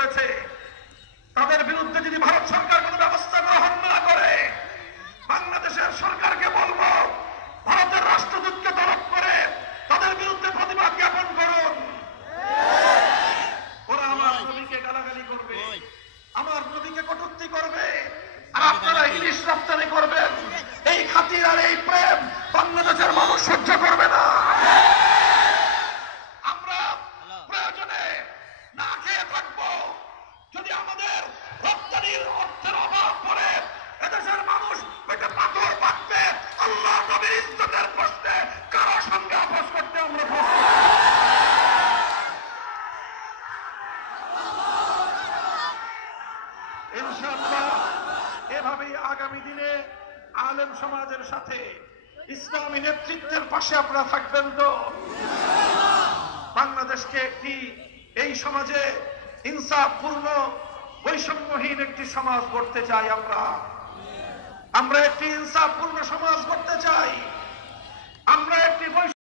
করেছে, তাদের বিরুদ্ধে যদি ভারত সরকার কোনো ব্যবস্থা গ্রহণ না করে, বাংলাদেশের সরকারকে বলবো ভারতের রাষ্ট্রদূতকে তলব করে তাদের বিরুদ্ধে প্রতিবাদ জ্ঞাপন করুন। ওরা আমার নবীকে গালাগালি করবে, আমার নবীকে কটূক্তি করবে, আর আপনারা ইলিশ রপ্তানি করবেন। এই খাতির আর এই প্রেম বাংলাদেশের মানুষ সহ্য করবে না। আমরা প্রয়োজনে না খেয়ে থাকবো, যদি আমাদের রপ্তানির অর্থের অভাব পড়ে এদেশের মানুষ পেটে পাথর পাকবে। আল্লাহ নবীর ইজ্জতের প্রশ্নে কারো সঙ্গে আপোষ করতে আমরা ইনশাআল্লাহ এভাবেই আগামী দিনে আলেম সমাজের সাথে ইসলামী নেতৃত্বের পাশে আপনারা থাকবেন তো? বাংলাদেশকে একটি এই সমাজে ইনসাফপূর্ণ বৈষম্যহীন একটি সমাজ গড়তে চাই। আমরা একটি ইনসাফপূর্ণ সমাজ গড়তে চাই। আমরা একটি